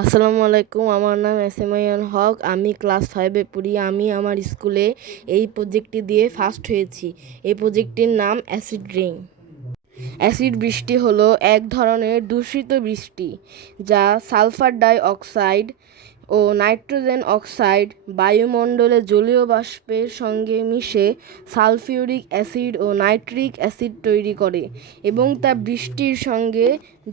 আসসালামু আলাইকুম। আমার নাম এসএমআইএন হক। আমি ক্লাস 5-এ পড়ি। আমি আমার স্কুলে এই প্রজেক্টটি দিয়ে ফার্স্ট হয়েছি। এই প্রজেক্টটির নাম অ্যাসিড রেইন। অ্যাসিড বৃষ্টি হলো এক ধরনের দূষিত বৃষ্টি যা সালফার ডাই অক্সাইড ও নাইট্রোজেন অক্সাইড বায়ুমণ্ডলে জলীয় বাষ্পের সঙ্গে মিশে সালফিউরিক অ্যাসিড ও নাইট্রিক অ্যাসিড তৈরি করে এবং তা বৃষ্টির সঙ্গে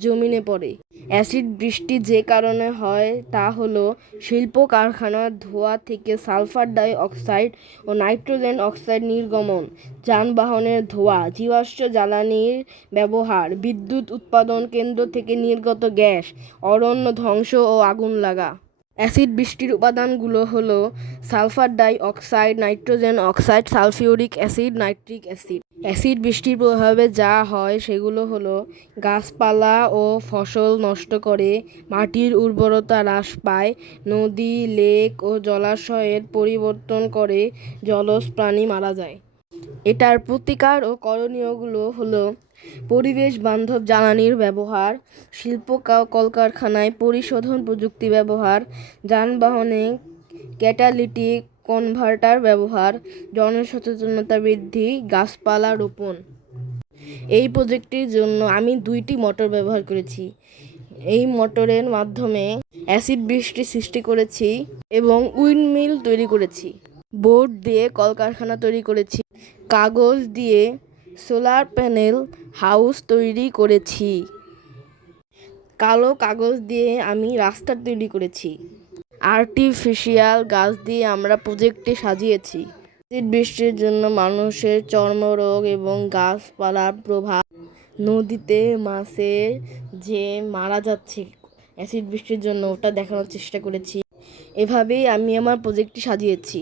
জমিনে পড়ে। অ্যাসিড বৃষ্টি যে কারণে হয় তা হলো শিল্প কারখানার ধোঁয়া থেকে সালফার ডাই অক্সাইড ও নাইট্রোজেন অক্সাইড নির্গমন, যানবাহনের ধোঁয়া, জীবাশ্ম জ্বালানির ব্যবহার, বিদ্যুৎ উৎপাদন কেন্দ্র থেকে নির্গত গ্যাস, অরণ্য ধ্বংস ও আগুন লাগা। অ্যাসিড বৃষ্টির উপাদানগুলো হলো sulphur dioxide, nitrogen oxide, sulphuric acid, nitric acid. Acid বৃষ্টির প্রভাবে যা হয় সেগুলো হলো গাছপালা ও ফসল নষ্ট করে, মাটির উর্বরতা হ্রাস পায়, নদী, লেক ও জলাশয়ের পরিবর্তন করে, জলজ প্রাণী মারা যায়। এটার প্রতিকার ও করণীয়গুলো হলো পরিবেশ বান্ধব জ্বালানির ব্যবহার, শিল্প কলকারখানায় পরিশোধন প্রযুক্তি ব্যবহার, যানবাহনে ক্যাটালিটিক কনভার্টার ব্যবহার, জনসচেতনতা বৃদ্ধি, গাছপালা রোপণ। এই প্রজেক্টটির জন্য আমি 2টি মোটর ব্যবহার করেছি। এই মোটরের মাধ্যমে অ্যাসিড বৃষ্টি সৃষ্টি করেছি এবং উইন্ডমিল তৈরি করেছি। বোর্ড দিয়ে কলকারখানা তৈরি করেছি। কাগজ দিয়ে সোলার প্যানেল হাউস তৈরি করেছি। কালো কাগজ দিয়ে আমি রাস্তা তৈরি করেছি। আর্টিফিশিয়াল গাছ দিয়ে আমরা প্রজেক্টটি সাজিয়েছি। অ্যাসিড বৃষ্টির জন্য মানুষের চর্মরোগ এবং গাছপালার প্রভাব, নদীতে মাছের যে মারা যাচ্ছে অ্যাসিড বৃষ্টির জন্য, ওটা দেখানোর চেষ্টা করেছি। এভাবেই আমি আমার প্রজেক্টটি সাজিয়েছি।